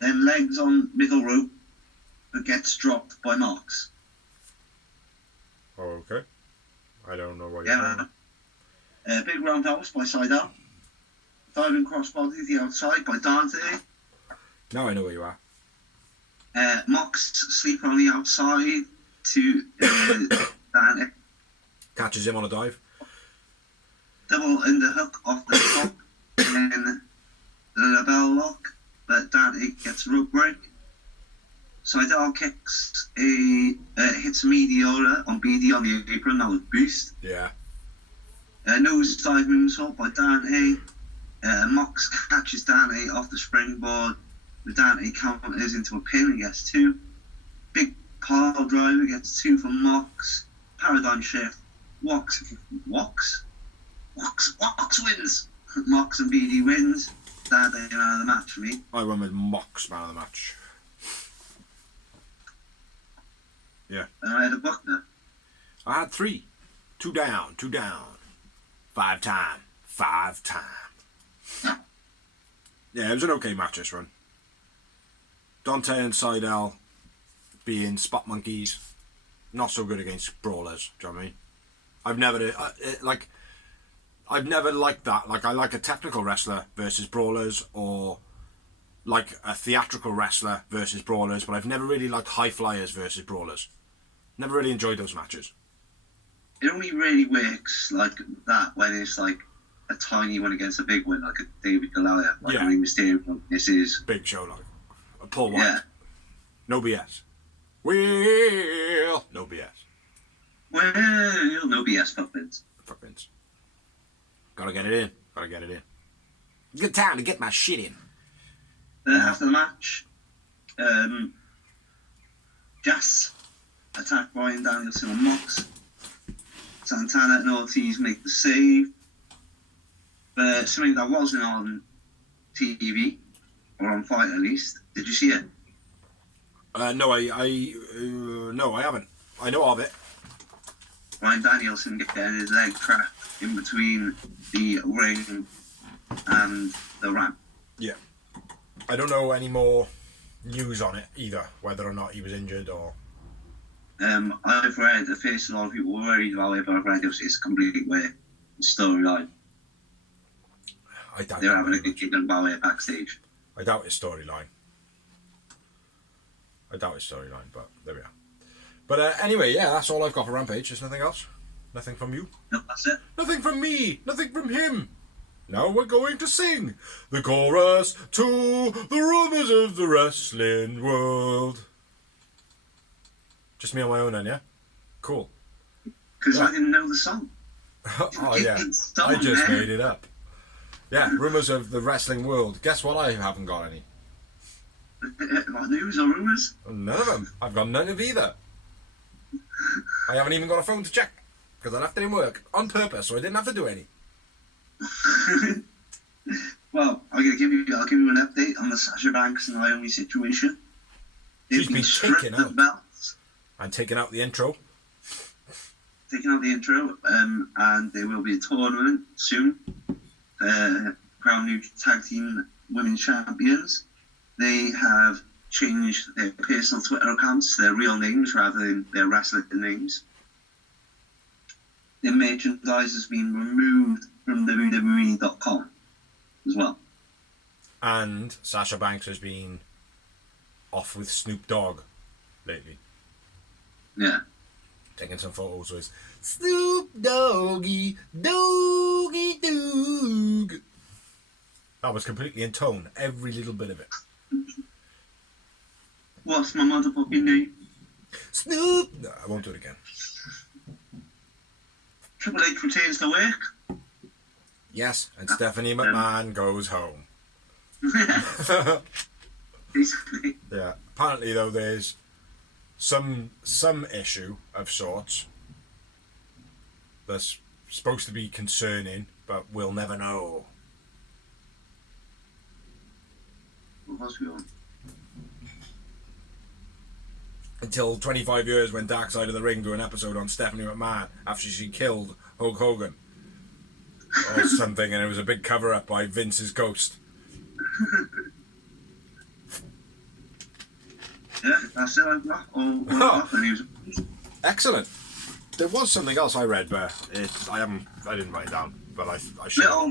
Then legs on middle rope, but gets dropped by Mox. Oh, okay. I don't know what you're saying. Big roundhouse by Seidel. Diving crossbody to the outside by Dante. Now I know where you are. Mox sleep on the outside to Dante. Catches him on a dive. Double underhook off the top. And then the label lock. But Dante gets a rope break. Seidel kicks hits a Meteora on BD on the apron. That was Boost. Yeah. Nose dive moonsault by Dante. Mox catches Dante off the springboard. The Dante counters into a pin and gets 2. Big pile driver gets 2 from Mox. Paradigm shift. Wox wins. Mox and BD wins. Dante man of the match for me. I went with Mox man of the match. Yeah. And I had a Buckner. I had 3. 2 down. 5 time. Yeah, it was an okay match this run. Dante and Seidel being spot monkeys, not so good against brawlers. Do you know what I mean? I've never liked that. Like, I like a technical wrestler versus brawlers, or like a theatrical wrestler versus brawlers, but I've never really liked high flyers versus brawlers. Never really enjoyed those matches. It only really works like that when it's like a tiny one against a big one, like a David Goliath, like a Rey Mysterio. This is big show, like a Paul White. Yeah. No BS. Well, no BS. Well, no BS. Fuck Vince. Gotta get it in. Good time to get my shit in. After the match, Jess attack Brian Danielson and Mox. Santana and Ortiz make the save. But something that wasn't on TV, or on Fight at least. Did you see it? No, I haven't. I know of it. Brian Danielson getting his leg trapped in between the ring and the ramp. Yeah. I don't know any more news on it either, whether or not he was injured or... I've read, at first a lot of people were worried about it, but I've read it's a complete way storyline. I doubt they're having a good giggle about it backstage. I doubt his storyline, but there we are. But anyway, yeah, that's all I've got for Rampage. There's nothing else. Nothing from you. No, that's it. Nothing from me. Nothing from him. Now we're going to sing the chorus to the rumours of the wrestling world. Just me on my own then, yeah? Cool. Because I didn't know the song. Oh yeah, I just made it up. Yeah, rumours of the wrestling world. Guess what? I haven't got any. What, news or rumours? None of them. I've got none of either. I haven't even got a phone to check because I left it in work on purpose, so I didn't have to do any. Well, I'll give you an update on the Sasha Banks and Naomi situation. She's been taken out. Belts, and taking out the intro. taking out the intro, and there will be a tournament soon. Crown new tag team women's champions. They have changed their personal Twitter accounts to their real names rather than their wrestling names. Their merchandise has been removed from WWE.com as well. And Sasha Banks has been off with Snoop Dogg lately. Yeah. Taking some photos with Snoop Doggy, Doggy Doog. That was completely in tone, every little bit of it. What's my motherfucking name? Snoop! No, I won't do it again. Triple H returns to work. Yes, and Stephanie McMahon goes home. Basically. Yeah. Apparently, though, there's some issue of sorts that's supposed to be concerning, but we'll never know. What's going on? Until 25 years when Dark Side of the Ring do an episode on Stephanie McMahon after she killed Hulk Hogan or something, and it was a big cover-up by Vince's ghost. Yeah, that's it. I've got all the news. Excellent. There was something else I read, but I didn't write it down, but I should. Little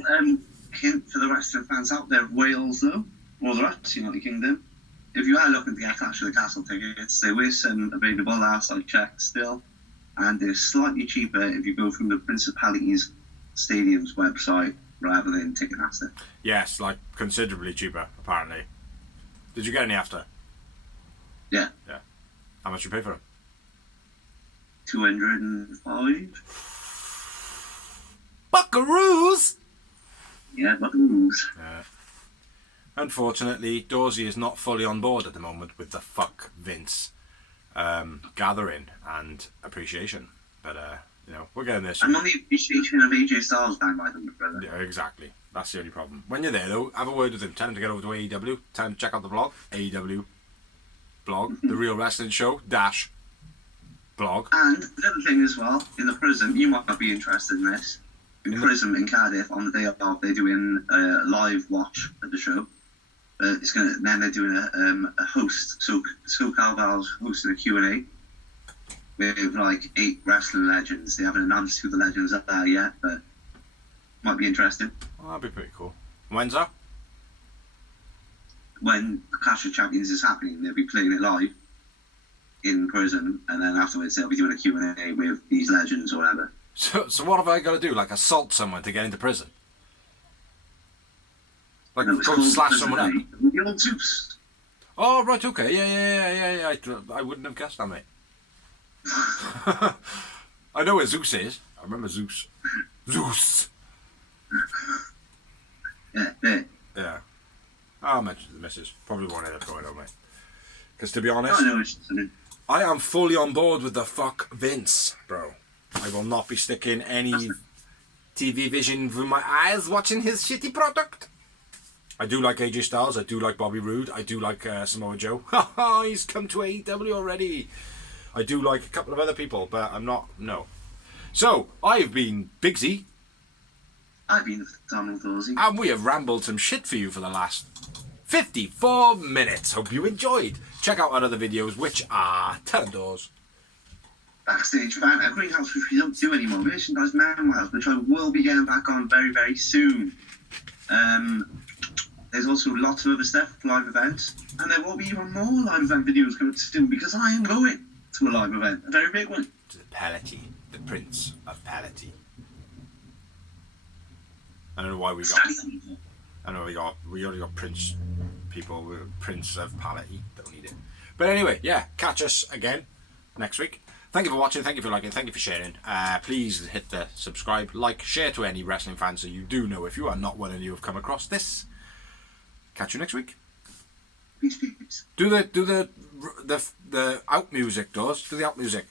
hint for the rest of the fans out there: Wales, though, or the rest, United Kingdom. If you are looking to get Clash of the Castle tickets, there were some available last I checked still, and they're slightly cheaper if you go from the Principalities Stadium's website rather than Ticketmaster. Yes, like considerably cheaper, apparently. Did you get any after? Yeah. Yeah. How much you pay for them? 205. Buckaroos! Yeah, buckaroos. Unfortunately, Dorsey is not fully on board at the moment with the fuck Vince gathering and appreciation. But, we're getting this. I'm on the appreciation of AJ Styles down by them, brother. Yeah, exactly. That's the only problem. When you're there, though, have a word with him. Tell him to get over to AEW. Tell him to check out the blog. AEW blog. The Real Wrestling Show - blog. And the other thing as well, in the Prism, you might not be interested in this. In Prism in Cardiff, on the day of, they're doing a live watch of the show. Then they're doing a host. So Calval's hosting a Q&A with like 8 wrestling legends. They haven't announced who the legends are yet, but might be interesting. Oh, that'd be pretty cool. When's that? When the Clash of Champions is happening, they'll be playing it live in Prism, and then afterwards they'll be doing a Q&A with these legends or whatever. So what have I got to do? Like assault someone to get into prison? Like No, go slash someone up? The old Zeus. Oh, right, okay. Yeah. I wouldn't have guessed that, mate. I know where Zeus is. I remember Zeus. Zeus! Yeah. I'll mention to the missus. Probably won't end up going home, mate. Because to be honest, I am fully on board with the fuck Vince, bro. I will not be sticking any TV vision through my eyes watching his shitty product. I do like AJ Styles. I do like Bobby Roode. I do like Samoa Joe. Haha, he's come to AEW already. I do like a couple of other people, but I'm not. No. So, I've been Bigsy. I've been Donald Dorsey. And we have rambled some shit for you for the last 54 minutes. Hope you enjoyed. Check out our other videos, which are Tell 'em Doors. Backstage fan at Greenhouse, which we don't do anymore. Merchandise Memoirs, which I will be getting back on very, very soon. There's also lots of other stuff, live events, and there will be even more live event videos coming soon because I am going to a live event, a very big one. The Palatine. The Prince of Palette. I don't know why we got. I don't know we already got Prince people. We're Prince of Palette. Don't need it. But anyway, yeah. Catch us again next week. Thank you for watching. Thank you for liking. Thank you for sharing. Please hit the subscribe, like, share to any wrestling fans so you do know if you are not one and you have come across this. Catch you next week. Peace, peace. Do the out music, does. Do the out music.